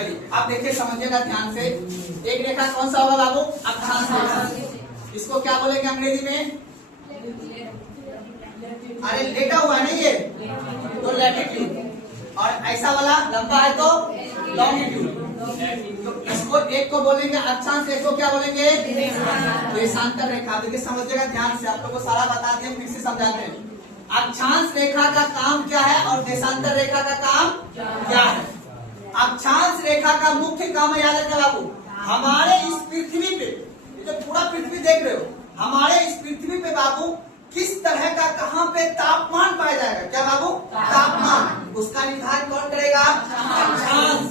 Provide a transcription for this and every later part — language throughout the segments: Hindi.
चलिए आप देखिए, समझिएगा ध्यान से। एक रेखा कौन सा होगा बाबू? अक्षांश रेखा। इसको क्या बोलेंगे अंग्रेजी में? अरे लेटा हुआ है नहीं ये तो लैटिट्यूड, और ऐसा वाला लंबा है तो लॉन्गिट्यूड। तो इसको एक को बोलेंगे अक्षांश, एक को क्या बोलेंगे? देशांतर रेखा। देखिए समझिएगा ध्यान से, आप लोग को सारा बताते हैं, फिर से समझाते हैं। अक्षांश रेखा का काम क्या है और देशांतर रेखा का काम क्या है? अक्षांश रेखा का मुख्य काम है, याद रखना बाबू, हमारे इस पृथ्वी पे, ये जो पूरा पृथ्वी देख रहे हो, हमारे इस पृथ्वी पे बाबू किस तरह का कहाँ पे तापमान पाया जाएगा? क्या बाबू? तापमान। उसका निर्धारण कौन करेगा? अक्षांश।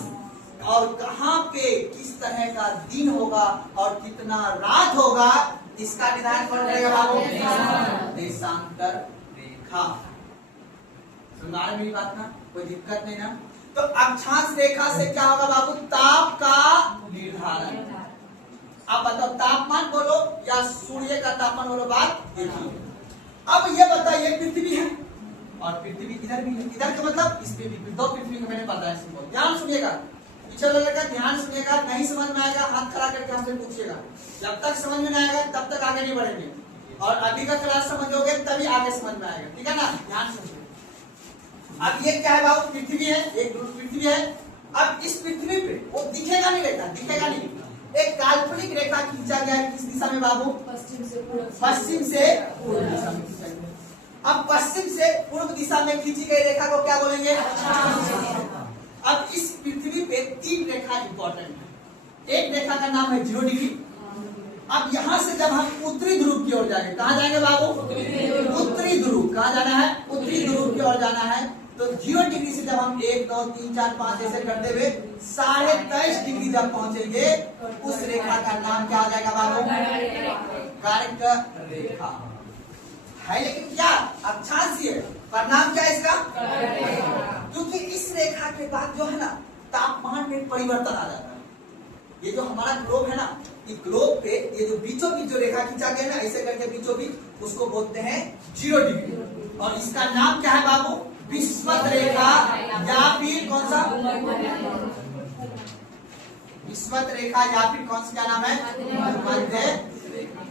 और कहाँ पे किस तरह का दिन होगा और कितना रात होगा, इसका निर्धारण कौन करेगा बाबू? देशांतर रेखा। सुना रहे मेरी बात ना? कोई दिक्कत नहीं ना? तो अक्षांश रेखा से क्या होगा बाबू? ताप का निर्धारण। आप बताओ, तापमान बोलो या सूर्य का तापमान बोलो, बात देखिए। अब ये बताइए, पृथ्वी है और पृथ्वी इधर भी है। इधर का मतलब इस पे भी दो पृथ्वी को मैंने बताया। ध्यान सुनिएगा, पीछे वाले का ध्यान सुनिएगा। नहीं समझ में आएगा हाथ खड़ा करके हमसे पूछिएगा। जब तक समझ में नहीं आएगा तब तक आगे नहीं बढ़ेंगे, और अभी का क्लास समझोगे तभी आगे समझ में आएगा। ठीक है ना? ध्यान सुनिए। अब ये क्या है बाबू? पृथ्वी है, एक पृथ्वी है। अब इस पृथ्वी पे वो दिखेगा नहीं, रेखा दिखेगा नहीं, एक काल्पनिक रेखा खींचा गया है। किस दिशा में बाबू? पश्चिम से पूर्व दिशा में खींचा गया। अब पश्चिम से पूर्व दिशा में खींची गई रेखा को क्या बोलेंगे? अब इस पृथ्वी पे तीन रेखा इंपॉर्टेंट है। एक रेखा का नाम है 0 डिग्री। अब यहाँ से जब हम उत्तरी ध्रुव की ओर जाएंगे, कहाँ जाएंगे बाबू? उत्तरी ध्रुव। कहाँ जाना है? उत्तरी ध्रुव की ओर जाना है। तो 0 डिग्री से जब हम 1 2 3 4 5 ऐसे करते हुए 23.5 डिग्री जब पहुंचेंगे, उस रेखा का नाम क्या हो जाएगा बाबू? कर्क रेखा है। लेकिन क्या अक्षांश है, पर नाम क्या है इसका? क्योंकि इस रेखा के बाद जो है ना, तापमान में परिवर्तन आ जाता है। ये जो हमारा ग्लोब है ना, इस ग्लोब पे ये जो बीचों बीच जो रेखा खींचा गया ना, ऐसे करके बीचों बीच, उसको बोलते हैं 0 डिग्री। और इसका नाम क्या है बाबू? विषुवत रेखा, या फिर कौन सा? विषुवत रेखा, या फिर कौन सा क्या नाम है? मध्य रेखा।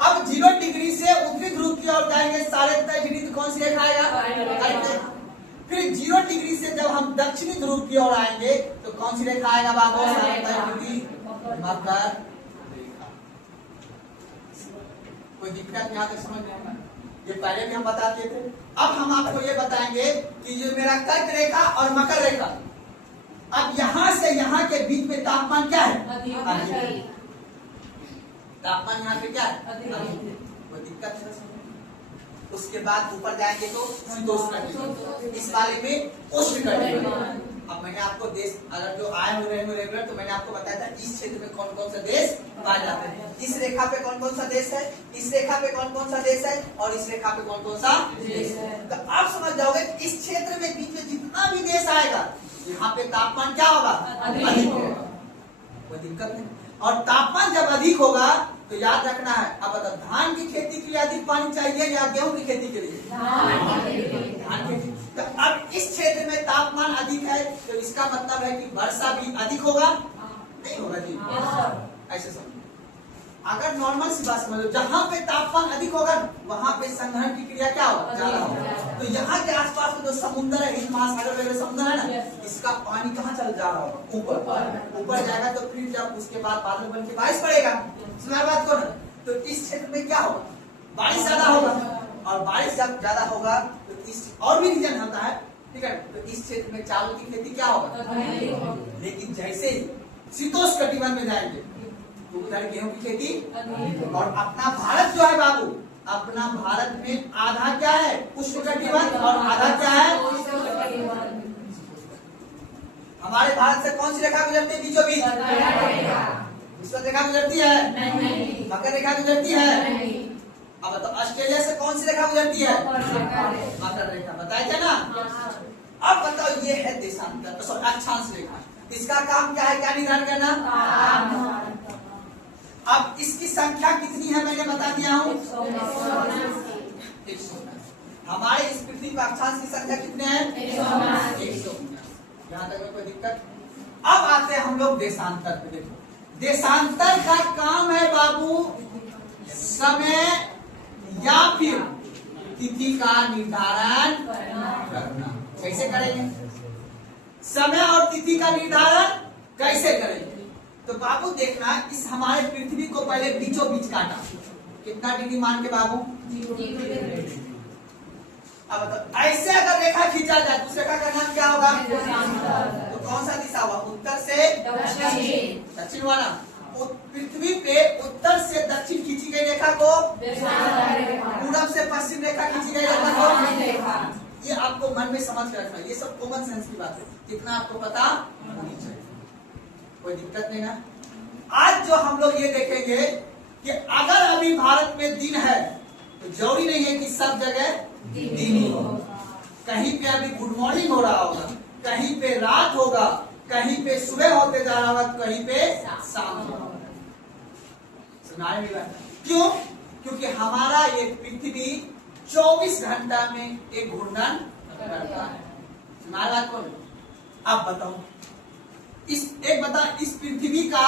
अब 0 डिग्री से उत्तरी ध्रुव की ओर जाएंगे 23.5 डिग्री, तो कौन सी रेखा आएगा? फिर 0 डिग्री से जब हम दक्षिणी ध्रुव की ओर आएंगे तो कौन सी रेखा आएगा बाबू? 23.5 डिग्री, मकर रेखा। कोई दिक्कत यहाँ तक समझ में आएगा? ये पहले भी हम बताते थे। अब हम आपको ये बताएंगे कि ये मेरा कर्क रेखा और मकर रेखा, अब यहाँ से यहाँ के बीच में तापमान क्या है? अधिक। तापमान यहाँ पे क्या है? कोई दिक्कत है? उसके बाद ऊपर जाएंगे तो शीतोष्ण, इस वाले में उष्ण कटिबंध। अब मैंने आपको देश, अगर जो आए हो रहे हो रेगुलर, तो मैंने आपको बताया था इस क्षेत्र में कौन कौन सा देश पाए जाते हैं। इस रेखा पे कौन कौन सा देश है, इस रेखा पे कौन कौन सा देश है, और इस रेखा पे कौन कौन सा देश है। तो आप समझ जाओगे इस क्षेत्र में बीच में जितना भी देश आएगा, यहाँ पे तापमान क्या होगा? अधिक होगा। कोई दिक्कत नहीं। और तापमान जब अधिक होगा तो याद रखना है, अब बताओ, धान की खेती के लिए अधिक पानी चाहिए या गेहूं की खेती के लिए? धान की। तो अब इस क्षेत्र में तापमान अधिक है, तो इसका मतलब है कि वर्षा भी अधिक होगा, नहीं होगा जी? ऐसे समझो। अगर नॉर्मल सी बात समझो, जहाँ पे तापमान अधिक होगा वहाँ पे संघनन की क्रिया क्या होगा? ज्यादा होगा। तो यहाँ के आसपास में जो समुद्र है, हिंद महासागर वगैरह समुद्र है ना, इसका पानी कहाँ चल जा रहा होगा? ऊपर जाएगा। तो फिर जब उसके बाद बादल बन के बारिश पड़ेगा, सुना बात को ना, तो इस क्षेत्र में क्या होगा? बारिश ज्यादा होगा, और बारिश जब ज्यादा होगा तो इस और भी रीजन होता है, ठीक है? तो इस क्षेत्र में चावल की खेती क्या होगा? लेकिन जैसे ही शीतोष्ण कटिबंध में जाएंगे तो उधर गेहूं की खेती। और अपना भारत जो है बाबू, अपना भारत में आधा क्या है? उष्ण कटिबंध, और आधा क्या है? हमारे भारत से कौन सी रेखा गुजरती है बीचों बीच? विषुवत रेखा गुजरती है? मकर रेखा गुजरती है? अब बताओ, ऑस्ट्रेलिया से कौन सी रेखा गुजरती है? मकर रेखा। बताया क्या ना? अब बताओ, ये है देशांतर, अक्षांश रेखा। इसका काम क्या है? क्या निर्धारण करना? अब इसकी संख्या कितनी है मैंने बता दिया हूँ, 119। हमारे इस पृथ्वी पर अक्षांश की संख्या कितने हैं? 119। यहाँ तक में कोई दिक्कत? अब आते हैं हम लोग देशांतर पे। देखो देशांतर का काम है बाबू समय या फिर तिथि का निर्धारण करना। कैसे करेंगे? समय और तिथि का निर्धारण कैसे करेंगे? तो बाबू देखना, इस हमारे पृथ्वी को पहले बीचों बीच काटा। कितना डिग्री मान के बाबू? अब बताओ, ऐसे अगर रेखा खींचा जाए तो उस रेखा का नाम क्या होगा? तो कौन सा दिशा हुआ? उत्तर से दक्षिण वाला। पृथ्वी पे उत्तर से दक्षिण खींची गई रेखा को, पूरब से पश्चिम रेखा खींची गई रेखा को। ये आपको मन में समझ के रखना, ये सब कॉमन सेंस की बात है, कितना आपको पता होनी चाहिए, कोई दिक्कत नहीं ना। आज जो हम लोग ये देखेंगे कि अगर अभी भारत में दिन है तो जरूरी नहीं है कि सब जगह दिन ही हो। कहीं पे अभी गुड मॉर्निंग हो रहा होगा, कहीं पे रात होगा, कहीं पे सुबह होते जा रहा होगा, कहीं पे शाम होगा। सुनाई मिला? क्यों? क्योंकि हमारा ये पृथ्वी 24 घंटा में एक घूर्णन करता है। सुना बात को? अब बताओ, इस पृथ्वी का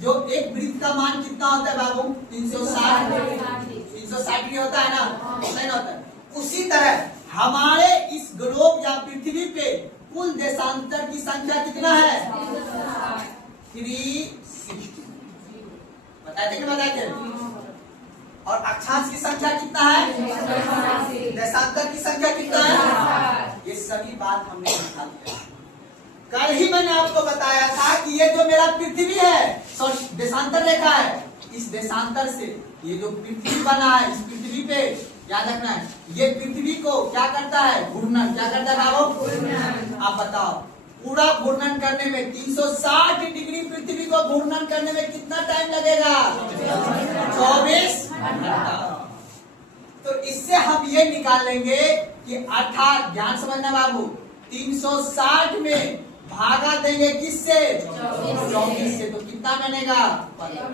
जो एक वृत्त का मान कितना होता है बाबू? 360 डिग्री होता है ना? नहीं होता है। उसी तरह हमारे इस ग्लोब या पृथ्वी पे कुल देशांतर की संख्या कितना है? 360। बताए थे कि बताए थे? और अक्षांश की संख्या कितना है? देशांतर की संख्या कितना है? ये सभी बात हमने सिखा दिया। कल ही मैंने आपको बताया था कि ये जो मेरा पृथ्वी है, सॉरी देशांतर रेखा है, इस देशांतर से ये जो पृथ्वी बना है, इस पृथ्वी पे याद रखना है, ये पृथ्वी को क्या करता है? घूर्णन। क्या करता है बाबू? आप बताओ, पूरा घूर्णन करने में 360 डिग्री पृथ्वी को घूर्णन करने में कितना टाइम लगेगा? 24 घंटा। तो इससे हम ये निकाल लेंगे कि अर्थात ध्यान समझना बाबू, 360 में भागा देंगे किससे? 24 से। तो कितना बनेगा? 15।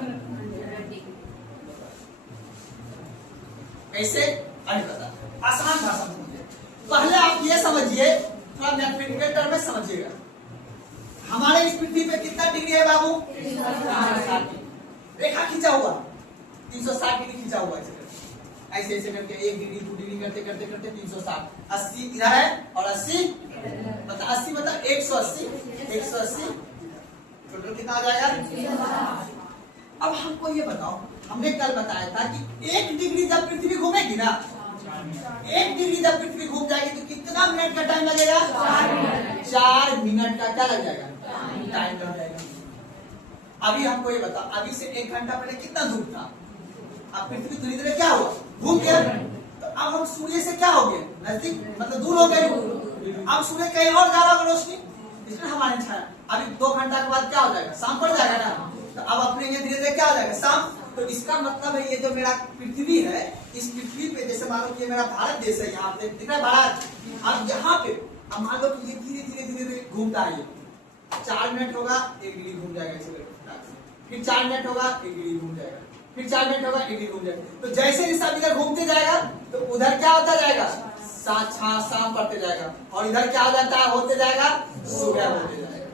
कैसे? अरे बता, आसान भाषा में पहले आप ये समझिए, थोड़ा मैथमेटिकल टर्म में समझिएगा। हमारे इस पृथ्वी पे कितना डिग्री है बाबू? 360। रेखा खींचा हुआ 360 डिग्री खींचा हुआ है, ऐसे ऐसे करके 1 डिग्री 2 डिग्री करते करते करते 360। 80 इधर है और 80 बता, 80 मतलब 180 टोटल कितना आ जाएगा? अब हमको ये बताओ, हमने कल बताया था कि 1 डिग्री जब पृथ्वी घूमेगी ना, 1 डिग्री जब पृथ्वी घूम जाएगी तो कितना मिनट का टाइम लगेगा? 4 मिनट का क्या लग जाएगा? टाइम लग जाएगा। अभी हमको ये बताओ, अभी से 1 घंटा पहले कितना दूर था? अब पृथ्वी धीरे धीरे क्या हुआ? घूम गया। तो अब हम सूर्य से क्या हो गए? नजदीक, मतलब दूर हो गए। अब सूर्य कहीं और जा रहा होगा रोशनी, इसमें हमारे छाया। अभी 2 घंटा के बाद क्या हो जाएगा? शाम पड़ जाएगा ना। तो अब अपने ये धीरे धीरे क्या हो जाएगा? शाम। तो इसका मतलब है ये जो मेरा पृथ्वी है, इस पृथ्वी पे जैसे मान लो कि ये मेरा भारत देश है, यहाँ पे दिख रहा है भारत। अब यहाँ पे अब मान लो कि ये धीरे धीरे धीरे धीरे घूमता है, 4 मिनट होगा 1 डिग्री घूम जाएगा, फिर 4 मिनट होगा 1 डिग्री घूम जाएगा, फिर 4 मिनट होगा 1 डिग्री घूम जाएगा। तो जैसे ही सब इधर घूमते जाएगा तो उधर क्या होता जाएगा? शाम पड़ते जाएगा, और इधर क्या हो जाता है? होते जाएगा सुबह होते जाएगा।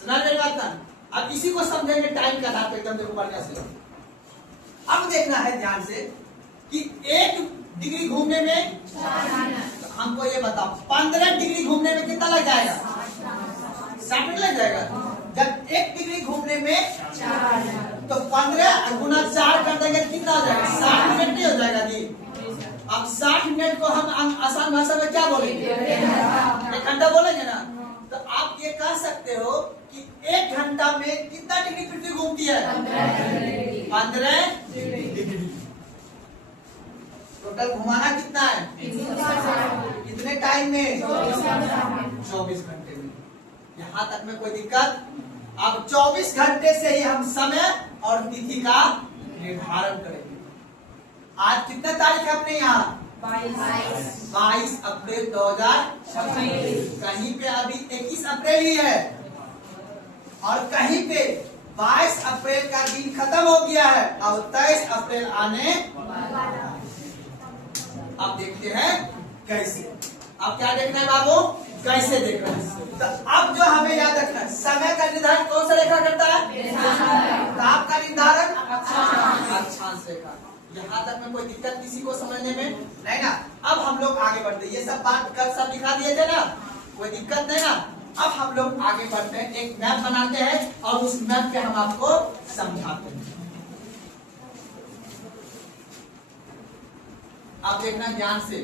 सुना मेरी बात ना? अब इसी को समझेंगे टाइम का आधार पे एकदम देखो बढ़िया से। अब देखना है ध्यान से कि 1 डिग्री घूमने में तो हमको ये बताओ 15 डिग्री घूमने में कितना लग जाएगा? 60 मिनट लग जाएगा। जब 1 डिग्री घूमने में तो 15 गुना 4 कर देंगे कितना हो जाएगा? 60 मिनट नहीं हो जाएगा जी? अब 60 मिनट को हम आसान भाषा में क्या बोलेंगे? 1 घंटा बोलेंगे ना। तो आप ये कह सकते हो कि 1 घंटा में कितना डिग्री पृथ्वी घूमती है? 15 डिग्री। टोटल घुमाना कितना है? कितने टाइम में? 24 घंटे में। यहाँ तक में कोई दिक्कत? अब 24 घंटे से ही हम समय और तिथि का निर्धारण करेंगे। आज कितने तारीख है अपने यहाँ? 22 अप्रैल 2026। कहीं पे अभी 21 अप्रैल ही है, और कहीं पे 22 अप्रैल का दिन खत्म हो गया है, अब 23 अप्रैल आने। अब देखते हैं कैसे। अब क्या देखना है बाबू? कैसे देखना है। तो अब जो हमें याद रखना है, समय का निर्धारण कौन सा रेखा करता है? ताप का निर्धारण अक्षांश रेखा। यहाँ तक में कोई दिक्कत किसी को समझने में नहीं ना। अब हम लोग आगे बढ़ते, ये सब बात कल सब दिखा दिए थे ना, कोई दिक्कत नहीं ना। अब हम लोग आगे बढ़ते हैं, एक मैप बनाते हैं और उस मैप पे हम आपको समझाते हैं। आप देखना ध्यान से।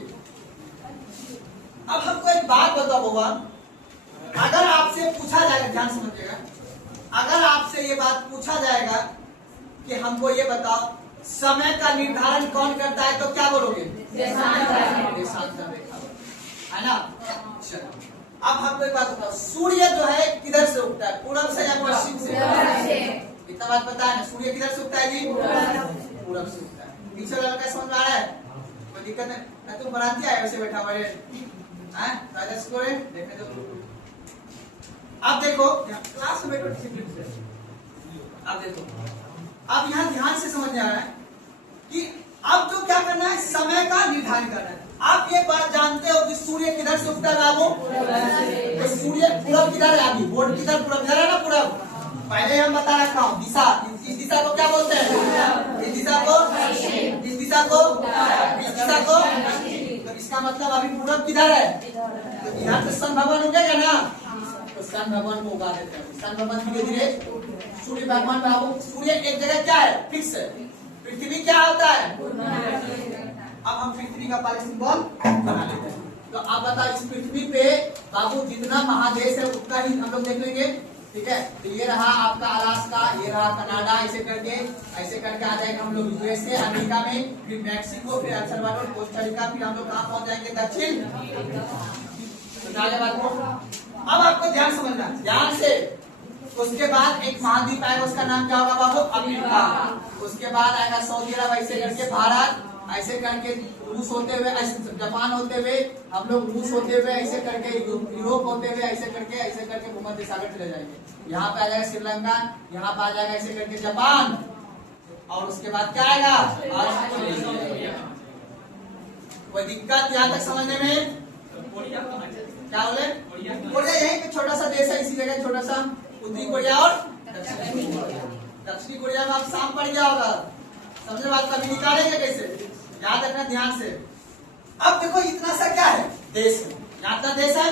अब हमको एक बात बताओ भगवान, अगर आपसे पूछा जाएगा, ध्यान समझिएगा, अगर आपसे ये बात पूछा जाएगा कि हमको ये बताओ समय का निर्धारण कौन करता है, तो क्या बोलोगे? देशांतर रेखा, है ना। चलो अब हमको एक बात बताओ, सूर्य जो है किधर से उगता है, पूरब से या पश्चिम से? इतना बात पता है ना, सूर्य किधर से उगता है जी? पूरब से उगता है। पीछे वाला क्या समझ में आ रहा है? कोई दिक्कत नहीं। तुम बराती आए वैसे बैठा हुआ है, देखने दो। अब देखो क्लास में बैठो डिसिप्लिन से। अब देखो, अब यहाँ ध्यान से समझ आ रहा है कि अब जो क्या करना है, समय का निर्धारण करना है। आप ये बात जानते हो कि सूर्य किधर से उगता है बाबू? तो सूर्य पूरब किधर है? अभी बोर्ड किधर? पूरब इधर है ना, पूरब। पहले हम बता रखा हूँ दिशा, इस दिशा को क्या बोलते हैं? इस दिशा को, इस दिशा को, इस दिशा को। तो इसका मतलब अभी पूरब किधर है? तो यहाँ से सन भगवान उगेगा ना, तो सन भगवान को उगा देते हैं। सन भगवान धीरे धीरे सूर्य भगवान बाबू, सूर्य एक जगह क्या है? फिक्स है। पृथ्वी क्या होता है? अब हम पृथ्वी का पहले सिंबल बना लेते हैं। तो आप बताओ, इस पृथ्वी पे बाबू जितना महादेश है उतना ही हम लोग देख लेंगे, ठीक है। तो ये रहा आपका अलास्का, ये रहा कनाडा, ऐसे करके आ जाएगा हम लोग यूएसए, अमेरिका में, फिर मैक्सिको, फिर एल साल्वाडोर, कोस्टा फिर हम लोग कहाँ पहुंच जाएंगे? दक्षिण। अब आपको ध्यान समझना, ध्यान से। उसके बाद एक महाद्वीप आएगा, उसका नाम क्या होगा बाबू? अफ्रीका। उसके बाद आएगा सऊदी अरब, ऐसे करके भारत, ऐसे करके रूस होते हुए, जापान होते हुए हम लोग, रूस होते हुए ऐसे करके यूरोप होते हुए, ऐसे करके भूमध्य सागर चले जाएंगे। यहाँ पे आ जाएगा श्रीलंका, यहाँ पे आ जाएगा ऐसे करके जापान, और उसके बाद क्या आएगा? कोई दिक्कत यहाँ तक समझने में? क्या बोले? कोरिया यहीं पे छोटा सा देश है, इसी जगह छोटा सा, उत्तरी कोरिया और दक्षिणी कोरिया में आप शाम पड़ गया होगा, समझे बात? कभी निकालेंगे कैसे? याद रखना ध्यान से। अब देखो इतना सा क्या है? देश है, इतना देश है।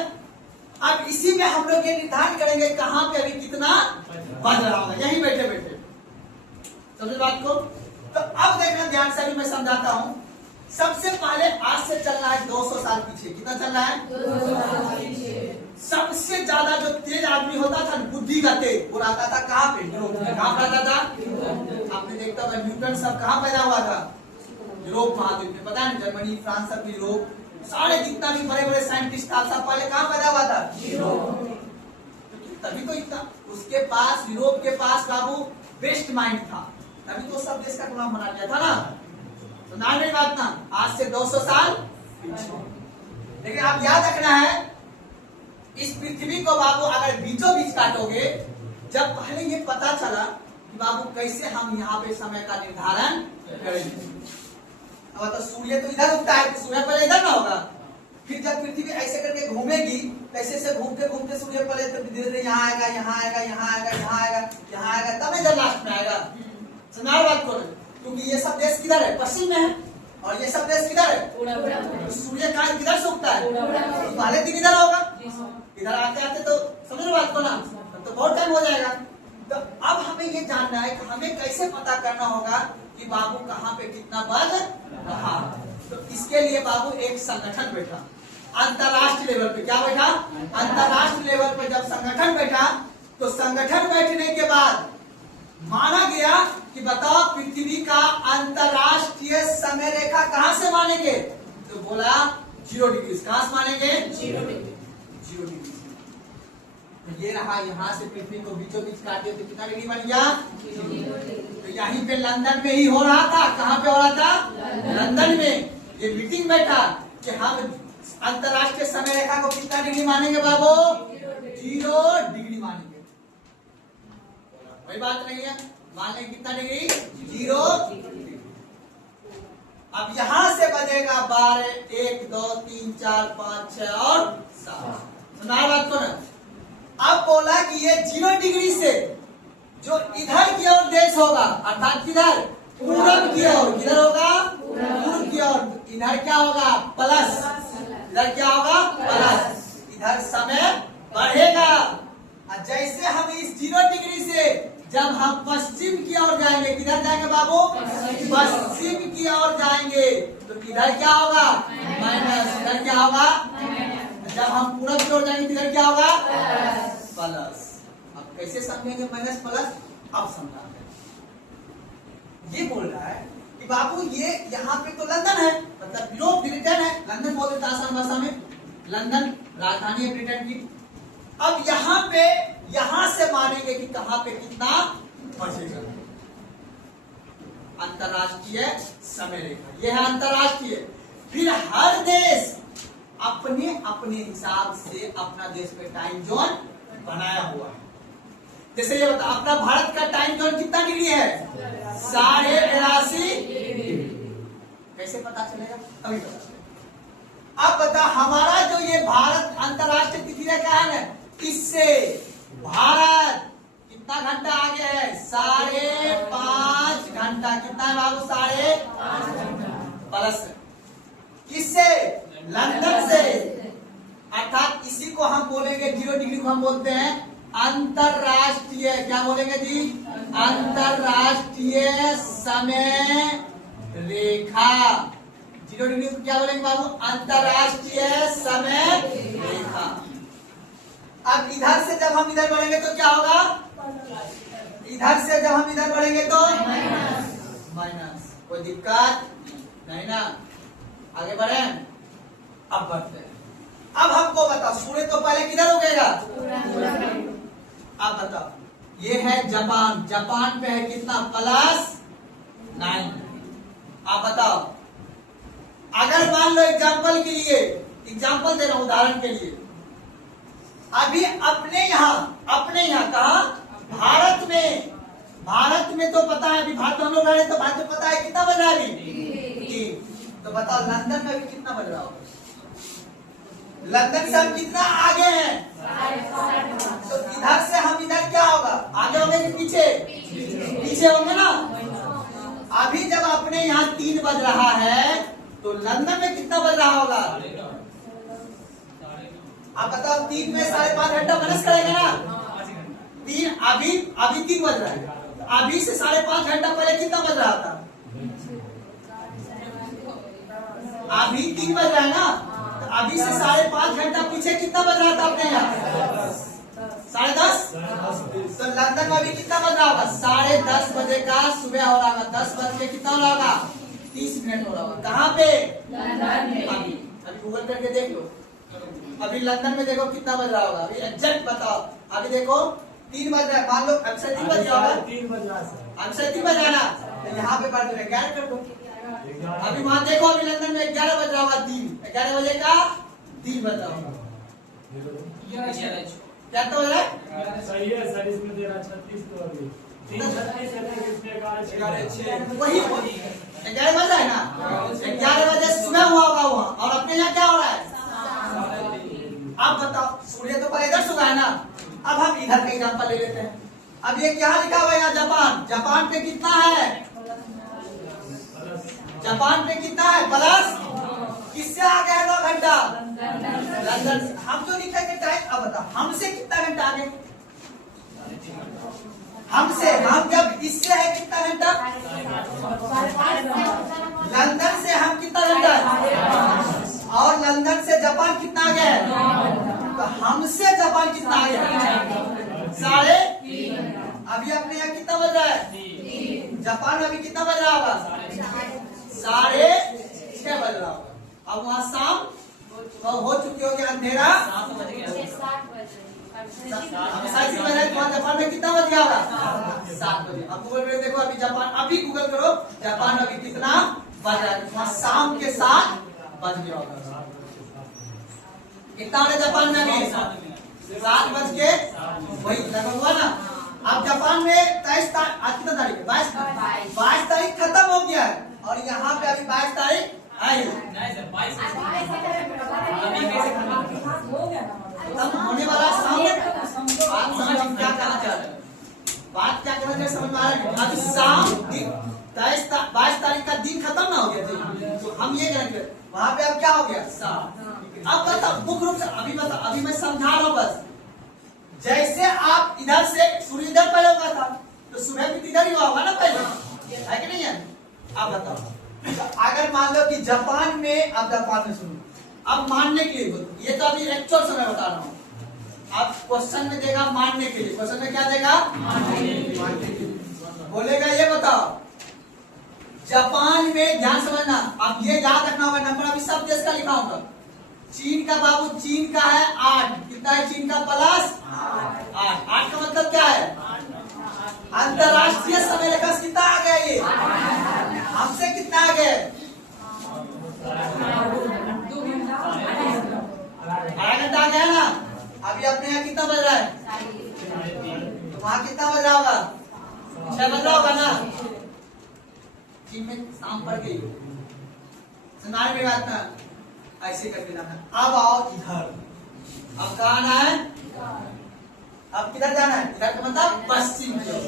अब इसी में हम लोग ये निर्धारण करेंगे कहाँ पे अभी कितना बज रहा होगा, यही बैठे बैठे, समझे बात को? तो अब देखना ध्यान से, अभी मैं समझाता हूँ। सबसे पहले आज से चलना है 200 साल पीछे। कितना चलना है? 200 साल पीछे। सबसे ज्यादा जो तेज आदमी होता था, बुद्धि का तेज, वो रहता था कहाँ पे? यूरोप में। कहाँ रहता था? आपने देखता था न्यूटन सब कहाँ पैदा हुआ था? यूरोप महाद्वीप में। पता है, जर्मनी, फ्रांस, सब यूरोप, सारे जितना भी बड़े बड़े साइंटिस्ट था सब पहले कहाँ पैदा हुआ था? यूरोप। तभी तो इतना उसके पास, यूरोप के पास बाबू बेस्ट माइंड था, तभी तो सब देश का गुलाम बना लिया था ना। तो ना नहीं बात ना, आज से 200 साल पीछे। लेकिन आप याद रखना है, इस पृथ्वी को बाबू अगर बीचों बीच काटोगे, जब पहले ये पता चला कि बाबू कैसे हम यहाँ पे समय का निर्धारण करेंगे। अब तो सूर्य तो इधर उगता है, तो सूर्य पहले इधर ना होगा, फिर जब पृथ्वी ऐसे करके घूमेगी, ऐसे से घूमते घूमते सूर्य पहले तो धीरे धीरे यहाँ आएगा, यहाँ आएगा, यहाँ आएगा, यहाँ आएगा, यहाँ आएगा, तब इधर लास्ट में आएगा। समझा बात को? क्योंकि ये सब देश किधर है? पश्चिम में है, और ये सब देश किधर है? सूर्य का किधर से उगता है? पहले दिन इधर होगा, इधर आते आते तो समझ बात को ना, तो बहुत टाइम हो जाएगा। तो अब हमें ये जानना है कि हमें कैसे पता करना होगा कि बाबू कहाँ पे कितना बज रहा। तो इसके लिए बाबू एक संगठन बैठा, अंतरराष्ट्रीय लेवल पे। क्या बैठा? अंतरराष्ट्रीय लेवल पे जब संगठन बैठा, तो संगठन बैठने के बाद माना गया कि बताओ पृथ्वी का अंतरराष्ट्रीय समय रेखा कहाँ से मानेंगे? तो बोला 0 डिग्री। कहाँ से मानेंगे? 0 डिग्री। तो ये रहा, यहाँ से पृथ्वी को बीचों बीच काटे तो कितना डिग्री बन गया? तो यहीं पे लंदन में ही हो रहा था। कहाँ पे हो रहा था? लंदन में। ये मीटिंग बैठा कि हम अंतरराष्ट्रीय समय रेखा को कितना डिग्री मानेंगे बाबू? 0 डिग्री मानेंगे। कोई बात नहीं है, मान लें कितना डिग्री? 0 डिग्री। अब यहां से बजेगा 12, 1, 2, 3, 4, 5, 6 और 7। सुना बात को ना। अब बोला कि ये 0 डिग्री से जो इधर की ओर देश होगा, अर्थात किधर, पूरब की ओर, किधर होगा, पूर्व की ओर, इधर क्या होगा, प्लस, इधर क्या होगा, प्लस, इधर समय बढ़ेगा। और जैसे हम इस 0 डिग्री से जब हम पश्चिम की ओर जाएंगे, किधर जाएंगे बाबू, पश्चिम की ओर जाएंगे, तो इधर क्या होगा, माइनस, इधर क्या होगा, जब हम पूरब की ओर जाएंगे इधर क्या होगा, प्लस। अब कैसे समझेंगे माइनस प्लस, अब समझा। ये बोल रहा है कि बाबू ये यहाँ पे तो लंदन है, मतलब यूरोप ब्रिटेन है, लंदन बोलते थे आसान भाषा में, लंदन राजधानी है ब्रिटेन की। अब यहाँ पे, यहां से मानेंगे कि कहां पे कितना बचेगा, अंतरराष्ट्रीय समय रेखा, ये है अंतरराष्ट्रीय। फिर हर देश अपने अपने हिसाब से अपना देश पे टाइम जोन बनाया हुआ है। जैसे ये बता, अपना भारत का टाइम जोन कितना डिग्री है, 82.5। कैसे पता चलेगा, अभी पता चलेगा। अब बता, हमारा जो ये भारत अंतरराष्ट्रीय तिथि रेखा है ना, इससे भारत कितना घंटा आगे है, 5.5 घंटा। कितना है बाबू, 5.5 घंटा प्लस, किससे, लंदन से। अर्थात इसी को हम बोलेंगे 0 डिग्री को हम बोलते हैं अंतरराष्ट्रीय, क्या बोलेंगे जी, अंतरराष्ट्रीय समय रेखा। 0 डिग्री को क्या बोलेंगे बाबू, अंतरराष्ट्रीय समय रेखा। अब इधर से जब हम इधर बढ़ेंगे तो क्या होगा, इधर से जब हम इधर बढ़ेंगे तो माइनस। कोई दिक्कत नहीं ना, आगे बढ़े। अब बढ़ते हैं। अब हमको बताओ, सूर्य तो पहले किधर उगेगा, अब बताओ, ये है जापान, जापान पे है कितना, +9। आप बताओ, अगर मान लो एग्जाम्पल के लिए, एग्जाम्पल दे रहा हूं उदाहरण के लिए, अभी अपने यहाँ कहा, भारत में तो पता है, अभी भारत हम लोग रह रहे, तो भारत में पता है कितना बज रहा है अभी, 3। तो बताओ लंदन में अभी कितना बज रहा होगा, लंदन से हम कितना आगे हैं, तो इधर से हम इधर क्या होगा, आगे होंगे कि पीछे होंगे ना। अभी जब अपने यहाँ 3 बज रहा है, तो लंदन में कितना बज रहा होगा, आप बताओ। 3 में 5.5 घंटा माइनस करेंगे ना, 3 अभी 3 बज रहा है, अभी से 5.5 घंटा पहले कितना बज रहा था, अभी 3 बज रहा है ना, तो अभी से 5.5 घंटा पीछे कितना बज रहा था अपने यहाँ, 10:30। तो लंदन में अभी कितना बज रहा होगा, 10:30 बजे का सुबह हो रहा होगा, 10 बज के कितना हो रहा होगा, 30 मिनट हो रहा होगा। कहाँ पे, लंदन में। अभी गूगल करके देख लो, अभी लंदन में देखो कितना बज रहा होगा, अभी एग्जैक्ट बताओ। अभी देखो 3 बज रहा है, मान लो अक्सर 3 बज रहा होगा, 3 बज रहा है, अक्सर 3 बज रहा ना, तो यहाँ पे कर दो 11 कर दो। अभी वहां देखो, अभी लंदन में 11 बज रहा होगा, 11 बजे का 3 बज रहा होगा, क्या तो हो रहा है, सही है सर, इसमें दे रहा 36 तो अभी 3:36 है, इसमें 11:06 वही 11 बज रहा है ना, 11 बजे सुबह हुआ होगा वहाँ, और अपने यहाँ क्या हो रहा है। अब बताओ, सूर्य तो पहले इधर सुबह है ना, अब हम इधर का एग्जांपल ले लेते हैं। अब ये क्या लिखा हुआ है यहाँ, जापान, जापान पे कितना है, जापान पे कितना है, प्लस, किससे आगे है 9 घंटा, लंदन से। हम जो लिखेंगे टाइम, अब बताओ हमसे कितना घंटा आगे, हमसे, हम जब इससे है कितना घंटा, लंदन से हम कितना घंटा, और लंदन से जापान कितना आगे है, तो हमसे जापान कितना आगे है, 3:30। अभी अपने यहाँ कितना बज रहा है, जापान में अभी कितना बज रहा होगा, 6:30 बज रहा होगा। अब वहाँ शाम हो चुकी होगी, अंधेरा, जापान में कितना बज गया होगा, 7 बजे। अब गूगल पे देखो, अभी जापान, अभी गूगल करो जापान अभी कितना बज रहा है, वहाँ शाम के 7 बज गया होगा। कितना हो रहा है जापान में अभी, 7 बज के वही लगा हुआ ना। अब जापान में 23 तारीख, आज कितना तारीख है, 22 तारीख खत्म हो गया है, और यहाँ पे अभी 22 तारीख आई, खत्म मेरे समझ में आ रहा है? अभी शाम 22 तारीख का दिन खत्म ना हो गया जी, तो हम ये करेंगे वहां पे अब क्या हो गया शाम। अब बताओ मुख्य रूप से अभी बताओ, अभी मैं समझा रहा हूँ बस। जैसे आप इधर से सूर्य इधर पहले होगा था तो सुबह भी इधर ही होगा ना पहले, है कि नहीं है? आप बताओ तो अगर मान लो कि जापान में, अब जापान में सुनो, अब मानने के लिए ये तो अभी एक्चुअल समय बता रहा हूँ, अब क्वेश्चन में देगा मानने के लिए, क्वेश्चन में क्या देगा मानने के लिए बोलेगा। ये बताओ जापान में, ध्यान समझना, अब ये याद रखना होगा नंबर अभी सब देश का लिखा होगा। चीन का बाबू, चीन का है 8, कितना है चीन का प्लस 8, 8 का मतलब क्या है? अंतरराष्ट्रीय समय रेखा कितना आ गया ये? हमसे कितना आ गया? 2 घंटा आ गया ना। अभी अपने यहाँ कितना बज रहा है? तो वहाँ कितना बज रहा होगा? 6 बज रहा होगा ना। चीन में शाम पड़ गई, सुनाने में बात ना, ऐसे करके जाना। अब आओ इधर, अब कहाँ आना है? अब किधर जाना है? इधर का मतलब पश्चिम की ओर।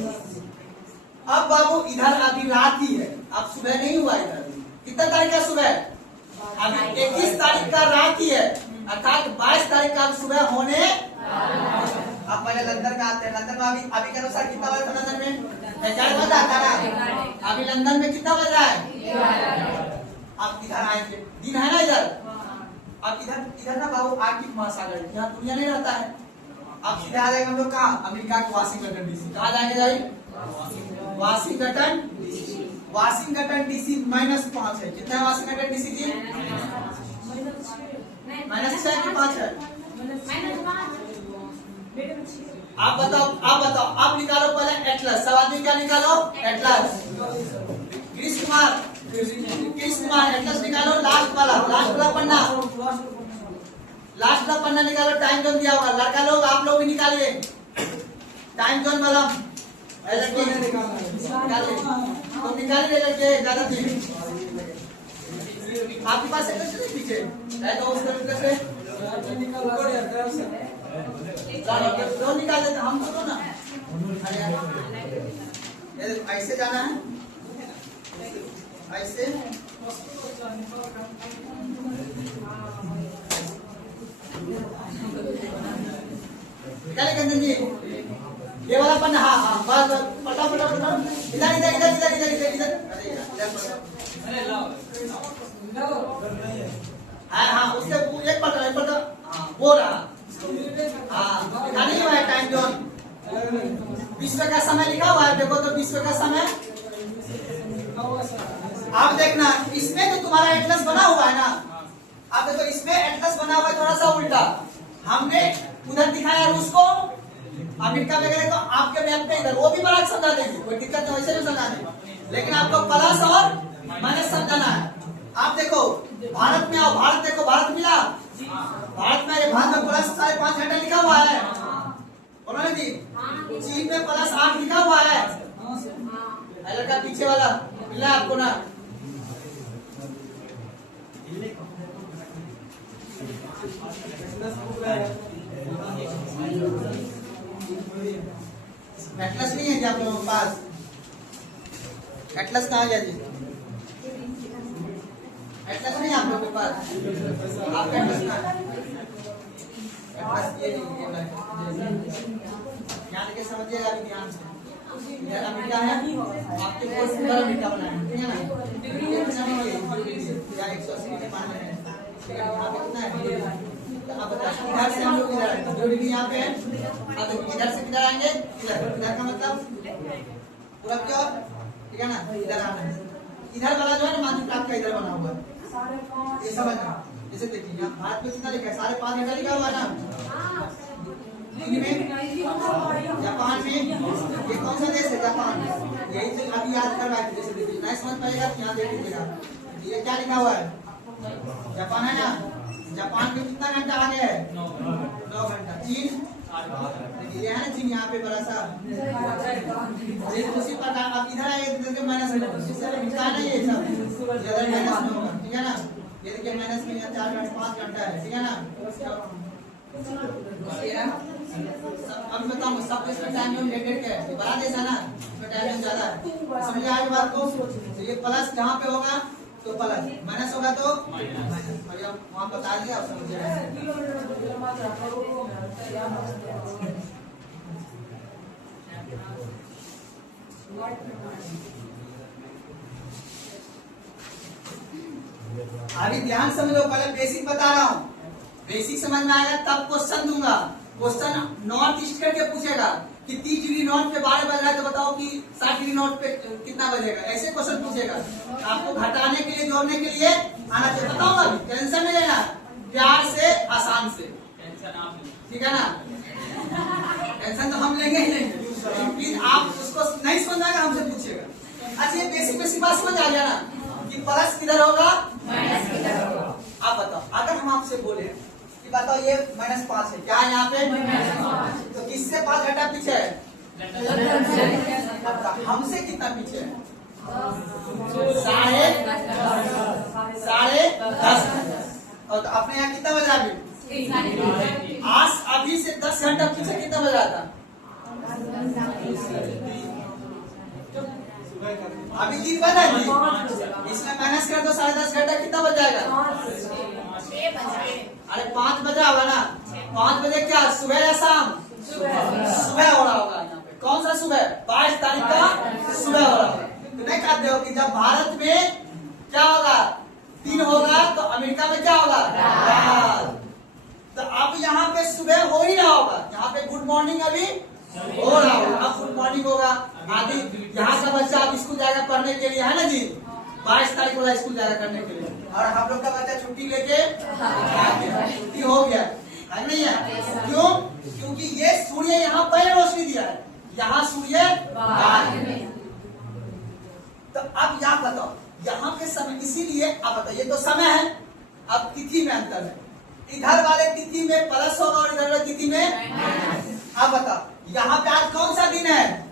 अब बाबू इधर अभी रात ही है, अब सुबह नहीं हुआ इधर। कितना तारीख का सुबह? अभी 21 तारीख का रात ही है, अर्थात 22 तारीख का सुबह होने। अब पहले लंदन में आते हैं। लंदन में अभी के अनुसार कितना बज रहा है? लंदन में 11 बज रहा है। अभी लंदन में कितना बज रहा है? अब इधर आएंगे, दिन है ना इधर। अब इधर ना बाबू आर्कटिक महासागर, यहाँ दुनिया नहीं रहता है। अब सीधे आ जाएंगे हम लोग कहाँ? अमेरिका के वाशिंगटन डीसी। कहाँ जाएंगे भाई? Washington DC. वाशिंगटन डीसी -5 है। कितना है वाशिंगटन डीसी जी? -6 कि 5 है? आप बताओ, आप निकालो पहले एटलस। सब आदमी क्या निकालो? एटलस। कृष्ण कुमार एटलस निकालो, लास्ट वाला पन्ना, लास्ट वाला पन्ना निकालो। टाइम जोन दिया होगा, लड़का लोग आप लोग भी निकालिए टाइम जोन वाला। तो निकालिए लड़के, ज्यादा दिन आपके पास है पीछे है तो उस तरीके से दो निकाल देते हम दोनों ना। अरे ऐसे जाना है, ऐसे निकाले कंदन जी, ये वाला पन्ना। हाँ बस पटा इधर इधर इधर इधर इधर इधर इधर हाँ उससे एक पटा हाँ वो रहा। हाँ लिखा नहीं हुआ है टाइम जोन, विश्व का समय लिखा हुआ है, देखो तो विश्व का समय। आप देखना इसमें तो तुम्हारा एटलस बना हुआ है ना। आप देखो इसमें एटलस बना हुआ है थोड़ा सा उल्टा, हमने उधर दिखाया रूस को, अमेरिका वगैरह, तो आपके मैप पे इधर वो भी बड़ा समझा देंगे, कोई दिक्कत नहीं, वैसे भी समझा देंगे, लेकिन आपको प्लस और माइनस समझाना है। आप देखो भारत में आओ, भारत देखो, भारत मिला, भारत में ये भारत में प्लस 5.5 घंटा लिखा हुआ है, बोलो ना जी। चीन में प्लस 8 लिखा हुआ है, लड़का पीछे वाला मिला आपको ना। एटलस नहीं है जी आप लोगों के पास? एटलस कहाँ गया जी? एटलस नहीं आप लोगों के पास? आपका एटलस कहाँ है? एटलस ये ध्यान के समझिएगा, अभी ध्यान से। इधर अमेरिका है, आपके कोर्स में अमेरिका बना है, ठीक है ना? या 180 के मान है, यहाँ पे कितना है? अब इधर से हम लोग इधर 2 डिग्री यहाँ पे है। अब इधर से किधर आएंगे? इधर का मतलब पूरा क्या, ठीक है ना? इधर आना है, इधर वाला जो है ना माध्यम आपका इधर बना हुआ है, ये समझना। जैसे देखिए यहाँ भारत में कितना लिखा है? 5.5 घंटा लिखा हुआ है ना। जापान में, ये कौन सा देश है? जापान। यही से अभी याद करवाए थे, जैसे देखिए नहीं समझ पाएगा यहाँ देख लीजिएगा, ये क्या लिखा हुआ है? जापान है ना। जापान में कितना घंटा आ गया है? 9 घंटा। चीन देखिए ये है ना, चीन यहाँ पे बड़ा सा, उसी प्रकार अब इधर आए माइनस है ना, ये सब इधर माइनस में होगा, ठीक है ना? ये देखिए माइनस में 4 घंटा 5 घंटा है, ठीक है ना? अब बताऊँ सब इसमें टाइम जोन रिलेटेड क्या है, बड़ा देश है ना, इसमें टाइम जोन ज्यादा है। समझ आए बात को? तो ये प्लस जहाँ पे होगा तो प्लस, माइनस होगा तो माइनस। और अब वहाँ बता दिया आप समझ अभी ध्यान समझो, पहले बेसिक बता रहा हूँ, बेसिक समझ में आएगा तब क्वेश्चन दूंगा। क्वेश्चन नॉर्थ ईस्ट करके पूछेगा कि 30 डिग्री नॉर्थ पे 12 बज रहा है तो बताओ कि 60 डिग्री नॉर्थ पे कितना बजेगा, ऐसे क्वेश्चन पूछेगा। आपको घटाने के लिए जोड़ने के लिए आना चाहिए। बताऊंगा अभी, टेंशन नहीं लेना, प्यार से आसान से, ठीक है ना? टेंशन तो हम लेंगे ही नहीं, प्लीज आप उसको नहीं समझाएगा हमसे पूछेगा। अच्छा ये बेसिक बात समझ आ गया ना कि प्लस किधर होगा माइनस किधर होगा। आप बताओ अगर हम आपसे बोले कि बताओ ये -5 है, क्या है यहाँ पे -5, तो किससे 5 घंटा पीछे है? हमसे कितना पीछे है? 10:30। और तो अपने यहाँ कितना बजा अभी? आज अभी से 10 घंटा पीछे कितना बजा था? अभी 3 बजा जी, इसमें माइनस कर दो 10:30 घंटा कितना बज जाएगा? अरे 5 बजा होगा ना, 5 बजे क्या सुबह या शाम? सुबह हो रहा होगा यहाँ पे। कौन सा सुबह? 22 तारीख का सुबह हो रहा होगा। तो नहीं कहते हो कि जब भारत में क्या होगा दिन होगा तो अमेरिका में क्या होगा रात। तो अब यहाँ पे सुबह हो ही रहा होगा, यहाँ पे गुड मॉर्निंग अभी हो रहा होगा, अब गुड मॉर्निंग होगा। आदि यहाँ का बच्चा अब स्कूल जाएगा पढ़ने के लिए, है ना जी? 22 तारीख को स्कूल जाएगा करने के लिए, और हम लोग का बच्चा छुट्टी लेके छुट्टी हो गया है नहीं है? क्यों? क्योंकि ये सूर्य यहाँ पहले रोशनी दिया है, यहाँ सूर्य बाद में। तो अब यहाँ बताओ यहाँ पे समय, इसीलिए अब बताओ ये तो समय है, अब तिथि में अंतर है। इधर वाले तिथि में प्लस होगा और इधर वाले तिथि में। अब बताओ यहाँ पे आज कौन सा दिन है?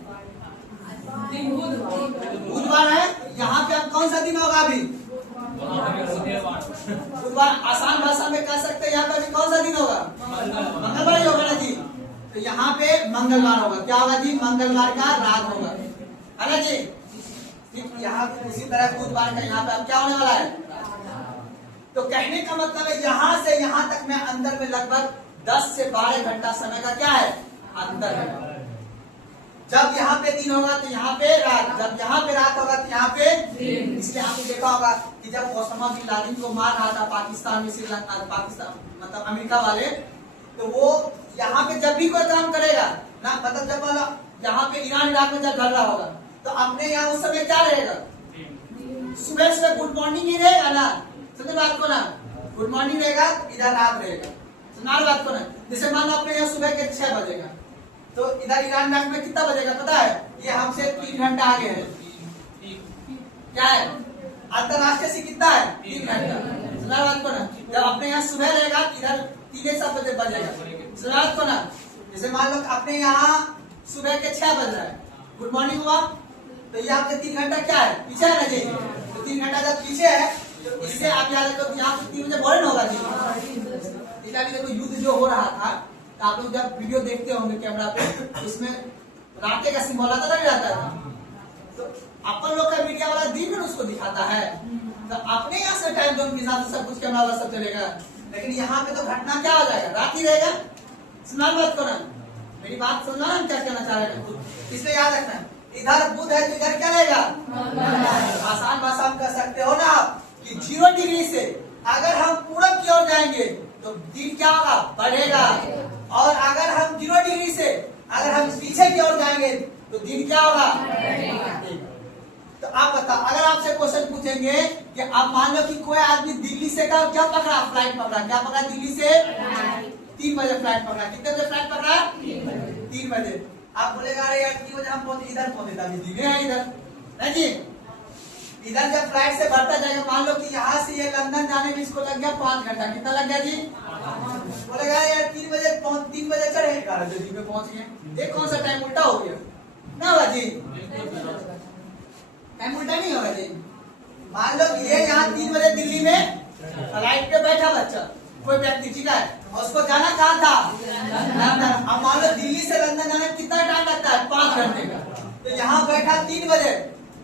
बुधवार है। यहाँ पे अब कौन सा दिन होगा? अभी बुधवार। आसान भाषा में कह सकते हैं यहाँ पे अभी कौन सा दिन होगा? मंगलवार ही होगा ना जी। तो यहाँ पे मंगलवार होगा, क्या होगा जी? मंगलवार का रात होगा, है ना जी? यहाँ पे उसी तरह बुधवार का यहाँ पे अब क्या होने वाला है? तो कहने का मतलब है यहाँ से यहाँ तक में अंदर में लगभग 10 से 12 घंटा समय का क्या है अंतर है। जब यहाँ पे दिन होगा तो यहाँ पे रात, जब यहाँ पे रात होगा तो यहाँ पे दिन। इसलिए आपने देखा होगा कि जब ओसामा बिन लादेन को मार रहा था पाकिस्तान में, श्रीलंका, पाकिस्तान मतलब अमेरिका वाले, तो वो यहाँ पे जब भी कोई काम करेगा ना, मतलब जब यहाँ पे ईरान इराक में जब लड़ रहा होगा तो अपने यहाँ उस समय क्या रहेगा? सुबह सुबह गुड मॉर्निंग ही रहेगा ना, समझे बात को ना? गुड मॉर्निंग रहेगा, इधर रात रहेगा, सुना बात को ना? जैसे मान लो अपने यहाँ सुबह के 6 बजेगा तो इधर ईरान इराक में कितना बजेगा पता है? ये हमसे 3 घंटा आगे है, क्या है? अंतरराष्ट्रीय से कितना है? 3 घंटा, सुना बात को ना? जब अपने यहाँ सुबह रहेगा इधर 3 बजे बजेगा, सुना बात को ना? जैसे मान लो अपने यहाँ सुबह के 6 बज रहा है, गुड मॉर्निंग हुआ, तो ये आपके 3 घंटा क्या है? पीछे है ना जी? तो 3 घंटा जब पीछे है तो इससे आप याद रखो यहाँ पे 3 बजे बोले होगा जी। इसलिए देखो युद्ध जो हो रहा था, तो आप लोग जब वीडियो देखते होंगे कैमरा पे, उसमें राते का सिंबल आता नहीं रहता था, तो अपन लोग का मीडिया वाला दिन में उसको दिखाता है। तो अपने यहाँ से टाइम जोन के हिसाब से सब कुछ कैमरा वाला सब चलेगा, लेकिन यहाँ पे तो घटना क्या हो जाएगा? रात ही रहेगा। सुना बात को ना, मेरी बात सुनना ना, क्या कहना चाह रहे हैं? इसलिए याद रखना, इधर बुध है तो इधर क्या रहेगा? आसान भाषा में कह सकते हो ना आप कि 0 डिग्री से अगर हम पूरब की ओर जाएंगे तो दिन क्या होगा? बढ़ेगा। और अगर हम 0 डिग्री से अगर हम पीछे की ओर जाएंगे तो दिन क्या होगा? तो आप बताओ, अगर आपसे क्वेश्चन पूछेंगे कि आप मान लो कि कोई आदमी दिल्ली से क्या पकड़ा? फ्लाइट पकड़ा, क्या पकड़ा? दिल्ली से 3 बजे फ्लाइट पकड़ा। कितने बजे फ्लाइट पकड़ा? 3 बजे। आप बोलेगा अरे यार 3 बजे हम पहुंचे, इधर पहुंचे था दिल्ली है इधर नहीं जी। इधर जब फ्लाइट से बढ़ता जाएगा, मान लो कि यहाँ से ये लंदन जाने में इसको लग गया 5 घंटा, कितना लग गया जी? बोलेगा यार 3 बजे चढ़े, 11 बजे में पहुंच गए। देख कौन सा टाइम उल्टा हो गया ना होगा जी? टाइम उल्टा नहीं होगा जी। मान लो ये यहाँ 3 बजे दिल्ली में फ्लाइट पे बैठा बच्चा, कोई व्यक्ति, ठीक है, और उसको जाना कहाँ था, लंदन। अब मान लो दिल्ली से लंदन जाने में कितना टाइम लगता है, 5 घंटे का। तो यहाँ बैठा 3 बजे,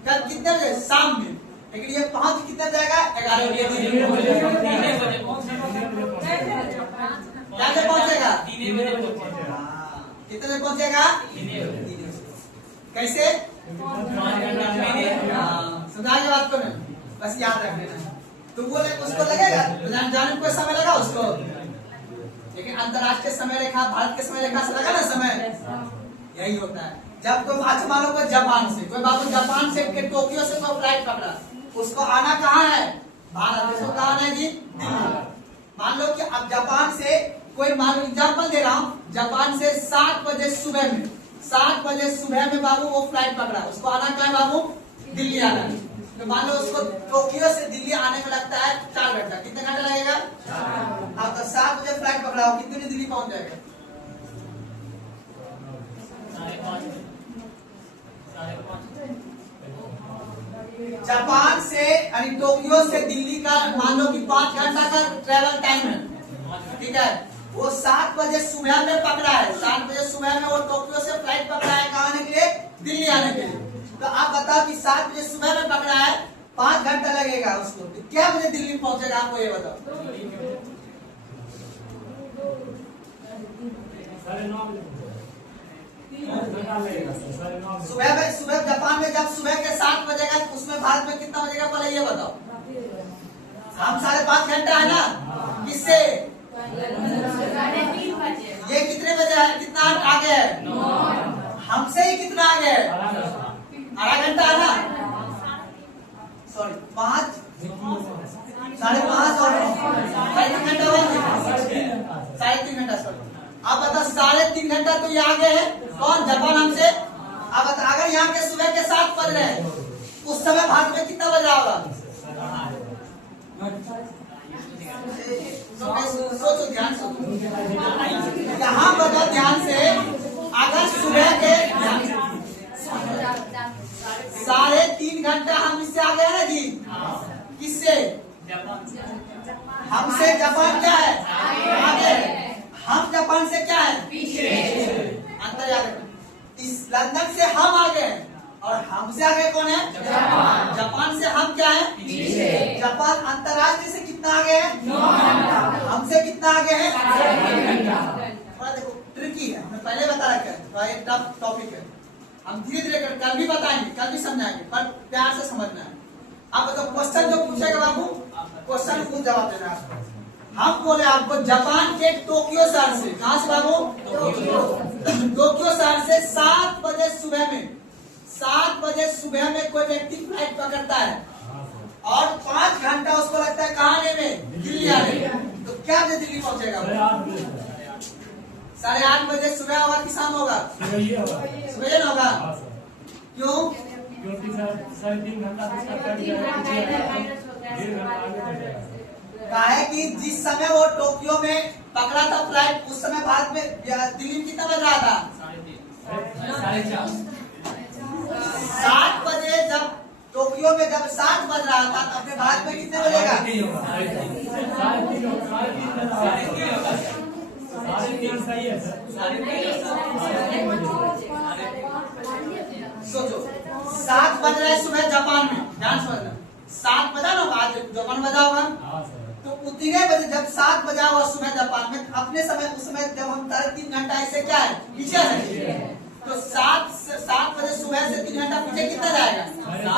कल कितने बजे, शाम में, लेकिन ये पहुंच कितने जाएगा, 11 बजे। क्या पहुंचेगा, कितने बजे पहुंचेगा, कैसे, सुना के बात को नहीं, बस याद रख लेना। तो वो उसको लगेगा जाने में कोई समय लगा उसको, लेकिन अंतरराष्ट्रीय समय रेखा, भारत के समय रेखा से लगा ना समय, यही होता है। जब तुम अच्छा मानो कोई जापान से, कोई बाबू जापान से टोक्यो से कोई फ्लाइट पकड़ा, उसको आना कहाँ है, भारत, उसको कहाँ है जी, मान लो कि अब जापान से कोई, मान लो एग्जाम्पल दे रहा हूँ, जापान से 7 बजे सुबह में, 7 बजे सुबह में बाबू वो फ्लाइट पकड़ा, उसको आना कहाँ है बाबू, दिल्ली आना है। तो मान लो उसको टोक्यो से दिल्ली आने में लगता है 4 घंटा, कितने घंटा लगेगा, अब तो 7 बजे फ्लाइट पकड़ा हो, कितने दिल्ली पहुंच जाएगा, जापान से यानी टोक्यो से दिल्ली का मान लो कि 5 घंटा का ट्रेवल टाइम है, ठीक है। वो 7 बजे सुबह में पकड़ा है, 7 बजे सुबह में वो टोक्यो से फ्लाइट पकड़ा है, कहाँ आने के लिए, दिल्ली आने के लिए। तो आप बताओ कि 7 बजे सुबह में पकड़ा है, 5 घंटा लगेगा उसको, तो क्या बजे दिल्ली पहुंचेगा, आपको ये बताओ, 9:30 सुबह जापान में जब सुबह के 7 बजेगा, उसमें भारत में कितना बजेगा, पहले ये बताओ, हम 5.5 घंटा है ना, किससे, ये कितने बजे है, कितना आगे है, हमसे ही कितना आगे है, आधा घंटा है ना, सॉरी 5, 5.5 और 3.5 घंटा हुआ, 3.5 घंटा, सॉरी। अब बता 3.5 घंटा तो ये आगे है, कौन, जापान हमसे। अब बता अगर यहाँ के सुबह के 7 बज रहे हैं, उस समय भारत में कितना बजा होगा, सोचो, ध्यान सोचो, यहाँ बताओ ध्यान से, अगर सुबह के 3.5 घंटा हम इससे आगे है ना जी, किससे, हमसे जापान क्या है, आगे, हम जापान से क्या है, पीछे, अंतर याद रखना। इस लंदन से हम आगे हैं और हमसे आगे कौन है, जापान से हम क्या है, पीछे। जापान अंतरराष्ट्रीय से कितना आगे है, 9 घंटा, हमसे कितना आगे है, 3.5 घंटा। थोड़ा देखो ट्रिकी है, मैं पहले बता रखा है, थोड़ा ये टफ टॉपिक है, हम धीरे धीरे कर, कल भी बताएंगे, कल भी समझाएंगे, पर प्यार से समझना है। आप बताओ क्वेश्चन जो पूछेगा बाबू, क्वेश्चन को जवाब देना है। हम बोले आपको जापान के टोक्यो शहर से, कहाँ से बाबू, टोक्यो शहर से 7 बजे सुबह में, 7 बजे सुबह में कोई व्यक्ति फ्लाइट पकड़ता है और 5 घंटा उसको लगता है कहाँ आने में, दिल्ली आने में, तो क्या बजे दिल्ली पहुंचेगा, 8:30 बजे सुबह होगा कि शाम होगा, सुबह ना होगा, क्यों, क्योंकि 3.5 घंटा है कि जिस समय वो टोक्यो में पकड़ा था फ्लाइट, उस समय भारत में दिल्ली में कितना बज रहा था, 7 बजे, जब टोक्यो में जब 7 बज रहा था, तो अपने भारत में कितने बजेगा, 3:30 सोचो 7 बज रहा है सुबह जापान में, ध्यान समझना, 7 बजा ना, आज जापान बजा होगा, तो उतने बजे जब 7 बजा हुआ सुबह जापान में, अपने समय, उस समय जब हम 3.5 घंटा ऐसे क्या है, पीछे है, तो 7 बजे सुबह से 3 घंटा पीछे कितना जाएगा,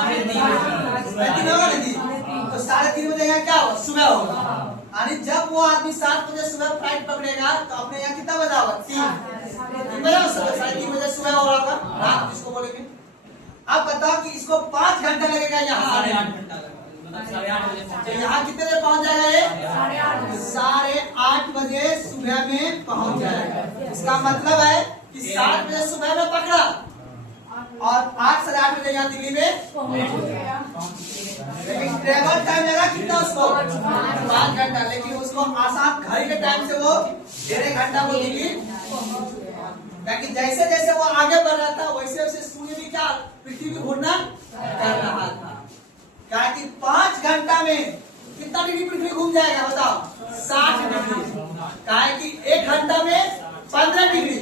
3.5 होगा ना जी, तो 3.5 बजे यहाँ क्या होगा, सुबह होगा, यानी जब वो आदमी 7 बजे सुबह फ्लाइट पकड़ेगा, तो अपने यहाँ कितना बजा होगा, 3 बजा, 3:30 बजे सुबह हो रहा होगा, रात जिसको बोलेंगे। अब बताओ कि इसको 5 घंटा लगेगा यहाँ, 8.5 घंटा लगेगा, यहाँ कितने बजे पहुंच जाएगा, ये 8:30 बजे सुबह में पहुंच जाएगा। इसका मतलब है कि 7 बजे सुबह में पकड़ा और 8 साढ़े 8 बजे यहाँ दिल्ली में पहुंच गया, लेकिन ट्रेवल टाइम लगा कितना उसको, 5 घंटा, लेकिन उसको आसान घड़ी के टाइम से वो 1.5 घंटा वो दिल्ली, ताकि जैसे जैसे वो आगे बढ़ रहा था, वैसे वैसे सूर्य भी क्या, पृथ्वी भी घूमना कर रहा था, क्या कि 5 घंटा में कितना डिग्री पृथ्वी घूम जाएगा, बताओ, 60 डिग्री। कहा है कि 1 घंटा में 15 डिग्री,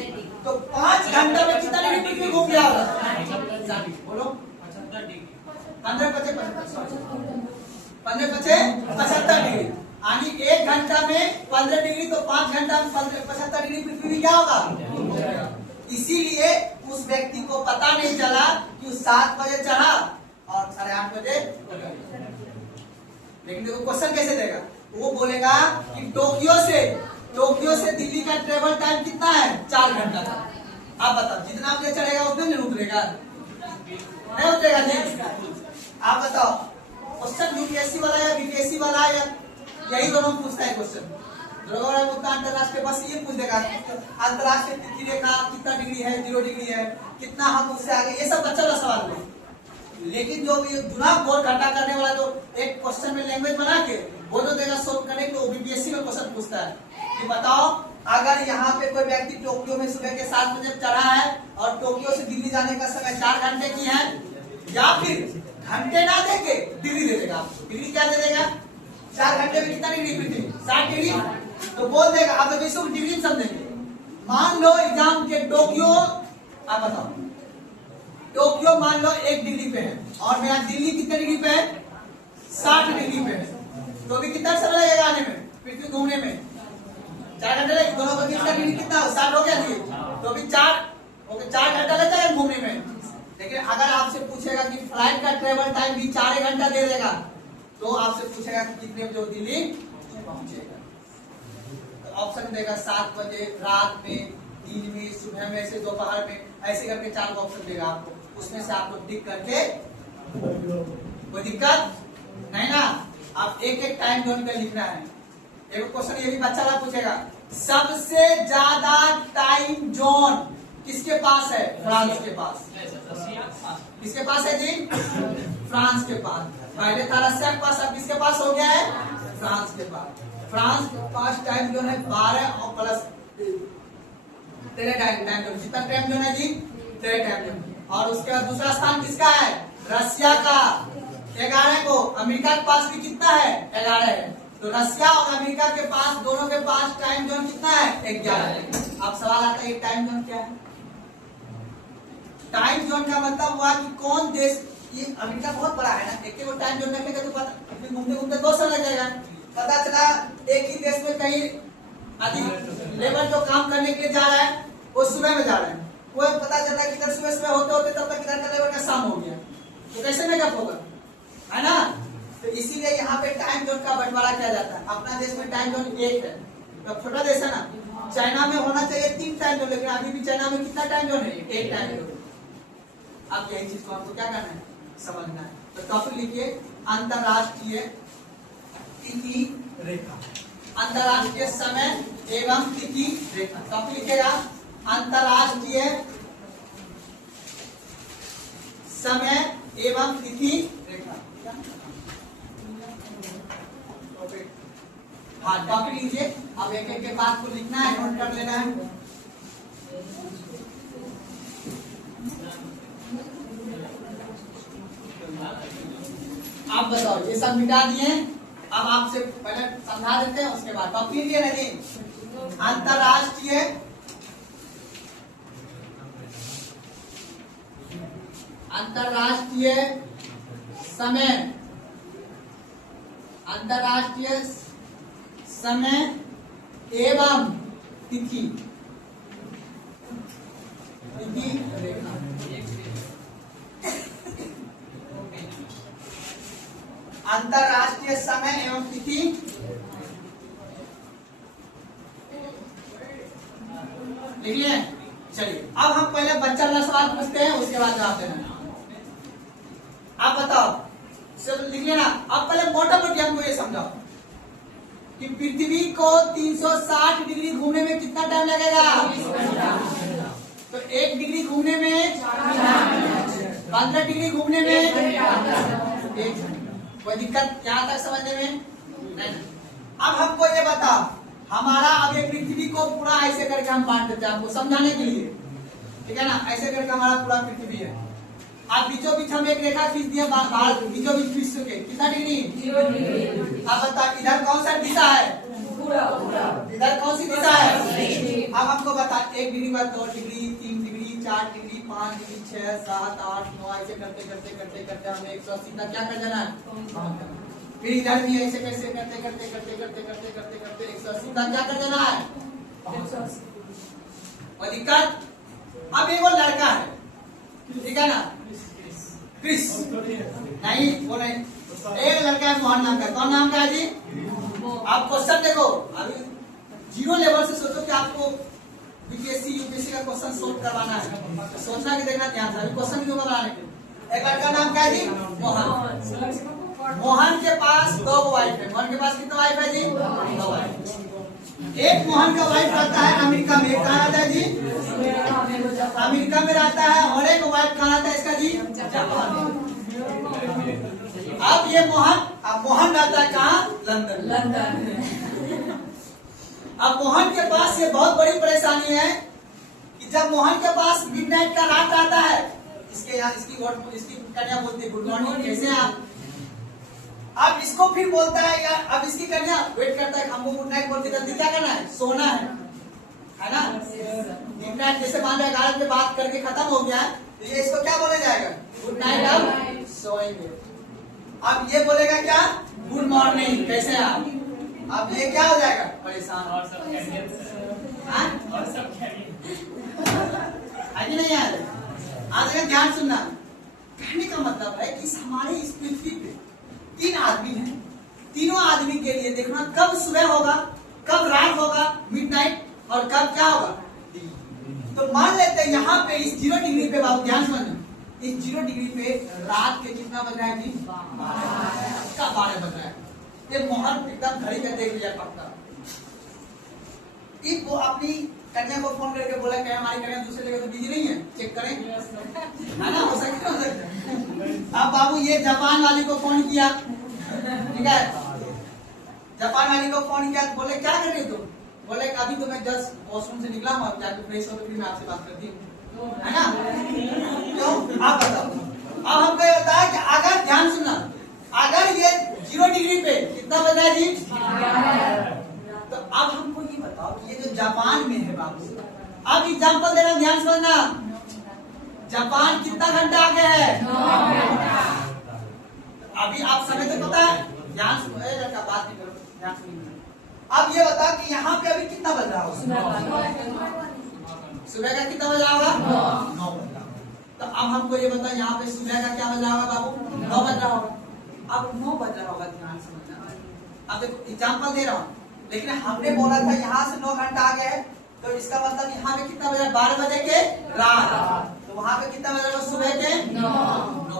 तो 5 घंटा में कितना डिग्री पृथ्वी घूम गया होगा? बोलो 15 पचे 75 डिग्री। यानी 1 घंटा में 15 डिग्री, तो 5 घंटा में 75 डिग्री पृथ्वी क्या होगा? इसीलिए उस व्यक्ति को पता नहीं चला कि 7 बजे चढ़ा और 8:30 बजे। लेकिन देखो क्वेश्चन कैसे देगा, वो बोलेगा कि टोक्यो से दिल्ली का ट्रेवल टाइम कितना है? 4 घंटा का। आप बताओ जितना बजे चढ़ेगा उतने दिन उतरेगा? नहीं उतरेगा जी। आप बताओ क्वेश्चन यूपीएससी वाला या बीपीएससी वाला या यही दोनों पूछता है क्वेश्चन। अंतरराष्ट्रीय बस ये पूछ देगा अंतरराष्ट्रीय तिथि रेखा कितना डिग्री है, 0 डिग्री है, कितना हम उससे आगे, ये सब बच्चा वाला सवाल है। लेकिन जो ये गुना बोर घटा करने वाला तो एक क्वेश्चन में लैंग्वेज बना के वो तो देगा सोल्व करने के, बीपीएससी में क्वेश्चन पूछता है कि बताओ अगर यहाँ पे कोई व्यक्ति टोक्यो में सुबह के 7 बजे चढ़ा है और टोक्यो से दिल्ली जाने का समय 4 घंटे की है, या फिर घंटे ना देके डिग्री दे देगा। डिग्री क्या दे देगा? 4 घंटे में कितना डिग्री पृथ्वी? 60 डिग्री। तो बोल देगा आप तो इसको डिग्री समझेंगे। मान लो एग्जाम के टोक्यो, आप बताओ टोक्यो मान लो 1 डिग्री पे है और मेरा दिल्ली कितने डिग्री पे है? 60 डिग्री पे है। तो अभी कितना समय लगेगा आने में, पृथ्वी घूमने में? 4 घंटे लगेगा। दोनों का कितना डिग्री कितना 60 हो गया जी। तो अभी 4 घंटा लगता है घूमने में। लेकिन अगर आपसे पूछेगा कि फ्लाइट का ट्रेवल टाइम भी 4 घंटा दे देगा, तो आपसे पूछेगा कि कितने बजे दिल्ली पहुंचेगा। तो ऑप्शन देगा 7 बजे, रात में, दिन में, सुबह में, से दोपहर में, ऐसे करके 4 ऑप्शन देगा आपको। उसमें से आपको टिक करके, कोई दिक्कत नहीं ना। आप एक टाइम जोन में लिखना है। एक क्वेश्चन ये भी बच्चा वाला पूछेगा, सबसे ज्यादा टाइम जोन किसके पास है? फ्रांस के पास। किसके पास है जी? फ्रांस के पास। पहले था रशिया के पास, अब किसके पास हो गया है? फ्रांस के पास। फ्रांस के पास टाइम जोन है 12 और प्लस 13 टाइम जोन। कितना टाइम जोन है जी? 13 टाइम जोन। और उसके बाद दूसरा स्थान किसका है? रशिया का 11 को। अमेरिका के पास भी कितना है? 11 है। तो रशिया और अमेरिका के पास, दोनों के पास टाइम जोन कितना है? 11 है। अब सवाल आता है टाइम जोन क्या है? टाइम जोन का मतलब हुआ कि कौन देश, ये अमेरिका बहुत बड़ा है ना, एक टाइम जोन रखेगा तो पता घूमते घूमते 2 साल लग जाएगा। पता चला एक ही देश में कहीं अधिक लेबर जो काम करने के लिए जा रहा है वो सुबह में जा रहा है, वो पता चल रहा है कि इधर सुबह होते होते तब तक इधर का लेबर का शाम हो गया, तो कैसे मेकअप होगा, है ना। तो इसीलिए यहाँ पे टाइम जोन का बंटवारा किया जाता है। अपना देश में टाइम जोन 1 है, तो छोटा देश है ना। चाइना में होना चाहिए 3 टाइम जोन, लेकिन अभी भी चाइना में कितना टाइम जोन है? 1 टाइम जोन। अब यही चीज को आपको क्या करना है? समझना है। तो टॉपिक लिखिए अंतरराष्ट्रीय तिथि रेखा, अंतरराष्ट्रीय समय एवं तिथि रेखा। टॉपिक लिखिएगा अंतरराष्ट्रीय समय एवं तिथि रेखा। हाँ टॉपिक लीजिए। अब एक एक के बात को लिखना है, नोट कर लेना है। आप बताओ, ये सब मिटा दिए। अब आपसे पहले समझा देते हैं, उसके बाद टॉपिक लीजिए नहीं। अंतरराष्ट्रीय समय, अंतरराष्ट्रीय समय एवं तिथि रेखा। अंतरराष्ट्रीय समय एवं तिथि लिख लिए। चलिए अब हम पहले बच्चा वाला सवाल पूछते हैं, उसके बाद जवाब देना। आप बताओ, चलो लिख लेना। अब पहले मोटा मोटी हमको ये समझाओ कि पृथ्वी को 360 डिग्री घूमने में कितना टाइम लगेगा? तो 1 डिग्री घूमने में 15 डिग्री घूमने में 1 घंटा। कोई दिक्कत यहाँ तक समझने में नहीं। अब हमको ये बताओ, हमारा अब ये पृथ्वी को पूरा ऐसे करके हम बांट देते हैं आपको समझाने के लिए, ठीक है ना। ऐसे करके हमारा पूरा पृथ्वी है। अब बीचों बीच हम एक रेखा खींच दिए बाहर, बीचों बीच विश्व के कितना डिग्री? 0 डिग्री। अब बताओ इधर कौन सा दिशा है? इधर कौन सी दिशा है? अब हमको बता 1 डिग्री बाद 2 डिग्री 3 डिग्री 4 डिग्री 5 डिग्री 6 7 8 9 ऐसे करते करते करते करते हमें 180 तक क्या कर जाना है? फिर इधर भी ऐसे कैसे करते करते करते करते करते करते करते 180 तक क्या कर जाना है? और दिक्कत अब एक वो लड़का है, ठीक है ना, क्रिस नहीं वो नहीं, एक लड़का है मोहन नाम का। कौन नाम का है जी? आप क्वेश्चन देखो, अभी 0 लेवल से सोचो कि आपको बीपीएससी यूपीएससी का क्वेश्चन सोल्व करवाना है, तो सोचना कि देखना ध्यान से। अभी क्वेश्चन क्यों बनाने के? एक लड़का नाम क्या है जी? मोहन। मोहन के पास 2 वाइफ है। मोहन के पास कितना वाइफ है जी? 2 वाइफ। एक मोहन का वाइफ रहता है अमेरिका में, कहाँ रहता है जी? अमेरिका में रहता है। और एक वाइफ कहाँ रहता है इसका जी? जापान में। अब ये मोहन रहता है कहाँ? लंदन। अब मोहन के पास ये बहुत बड़ी परेशानी है कि जब मोहन के पास मिडनाइट का रात आता है, इसके यहाँ इसकी कन्या बोलती है गुड मॉर्निंग, कैसे हैं आप? अब इसको फिर बोलता है यार, अब इसकी कन्या वेट करता है, हमको गुड नाइट बोलती, जल्दी क्या करना है? सोना है ना? गुड नाइट जैसे मान लो 11 पे बात करके खत्म हो गया है, तो ये इसको क्या बोला जाएगा? गुड नाइट, अब सोएंगे। अब ये बोलेगा क्या? गुड मॉर्निंग, कैसे आप? अब ये क्या हो जाएगा? परेशान। और सब खैरियत से। और सब खैरियत है कि नहीं यार? आज अगर ध्यान सुनना, कहने का मतलब है कि हमारे इस पृथ्वी पे 3 आदमी हैं। तीनों आदमी के लिए देखना कब सुबह होगा, कब रात होगा मिडनाइट, और कब क्या होगा? तो मान लेते हैं यहाँ पे इस 0 डिग्री पे, बाबू ध्यान समझना, इस 0 डिग्री पे रात के कितना बज रहा है जी? 12 बज रहा है। ये मोहन एकदम घड़ी का देख लिया पक्का। वो अपनी कन्या को फोन करके बोला कि हमारी कन्या दूसरे जगह तो बिजी नहीं है, चेक करें, है ना? हो सकता है। अब बाबू ये जापान वाली को फोन किया, ठीक है, जापान वाली को फोन किया, बोले क्या कर रही हो तुम? बोले अभी तो मैं जस्ट वॉशरूम से निकला हूँ, जाके फ्रेश होकर फिर मैं आपसे बात करती हूँ, है ना? क्यों? आप बताओ। अब हमको ये बताया कि अगर ध्यान सुनना, अगर ये 0 डिग्री पे कितना बज रहा है जी? तो अब हमको ये बताओ कि ये जो जापान में है बाबू, अब एग्जांपल दे रहा हूं, ध्यान समझना, जापान कितना घंटा आगे है? 9 घंटा। अभी आप समय तो पता है, ध्यान सुनो, लड़का बात नहीं करो, ध्यान सुनिए। अब ये बता कि यहाँ पे अभी कितना बज रहा होगा? सुबह का कितना बज रहा होगा? 9 बज रहा होगा। तो अब हमको ये बता यहाँ पे सुबह का क्या बज रहा होगा बाबू? 9 बज रहा होगा। अब 9 बज रहा होगा, ध्यान समझना। अब देखो एग्जाम्पल दे रहा हूँ, लेकिन हमने बोला था यहाँ से 9 घंटा आगे है, तो इसका मतलब यहाँ पे कितना बजा? 12 बजे के रात, तो वहाँ पे कितना बजा? सुबह के 9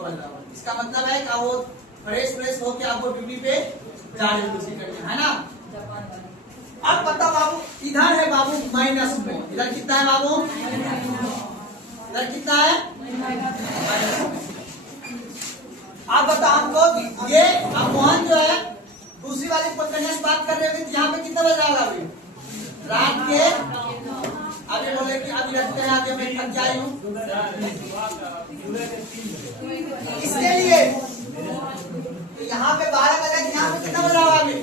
बज रहा होगा। इसका मतलब है कि वो फ्रेश होके आपको ड्यूटी पे जा रहे दूसरी करनी है ना? अब पता बाबू, इधर है बाबू -9, इधर कितना है बाबू? इधर कितना है? आप बताओ हमको ये अब मोहन जो है दूसरी वाली कन्या से बात कर रहे थे, यहाँ पे कितना बज रहा होगा अभी? रात के, अभी बोले कि अभी रखते हैं, अभी मैं थक जाई हूँ, इसके लिए तो यहाँ पे 12 बजे, यहाँ पे कितना बज रहा होगा अभी?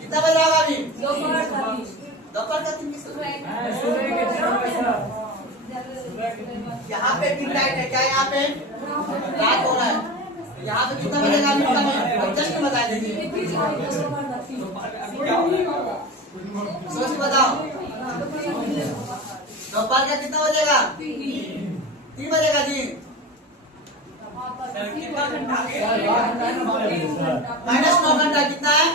कितना बज रहा होगा अभी? दोपहर का 3 यहाँ पे मिडनाइट है क्या? यहाँ पे रात हो रहा है, यहाँ पे कितना बजेगा? जस्ट बता दीजिए, सोच बताओ, दोपहर का कितना बजेगा? 3 बजेगा जी। -9 घंटा कितना है?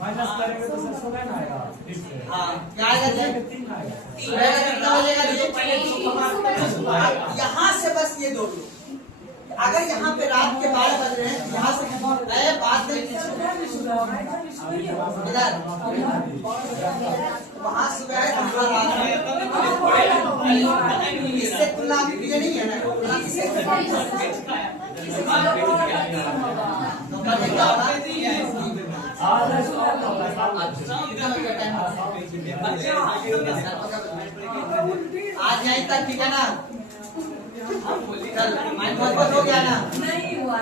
माइनस करेंगे तो सर सुबह ना आएगा। हाँ क्या आएगा जी? सुबह का कितना बजेगा जी? यहाँ से बस ये 2 लोग, अगर यहाँ पे रात के 12 बज रहे हैं, यहाँ से बात इधर वहाँ सुबह है, रात है, इससे तुलना ये नहीं है ना? आज यहीं तक, ठीक है ना? माइंड बहुत हो गया ना? नहीं हुआ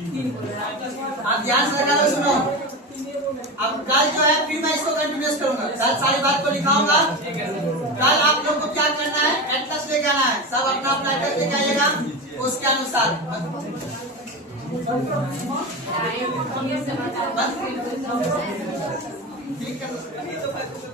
आप ध्यान से लगा सुनो। अब कल जो है फिर मैं इसको कंटिन्यूस करूंगा, कल सारी बात को लिखाऊंगा। कल आप लोग को क्या करना है, एटलस लेके आना है, सब अपना अपना एटलस लेके आइएगा, उसके अनुसार ठीक है।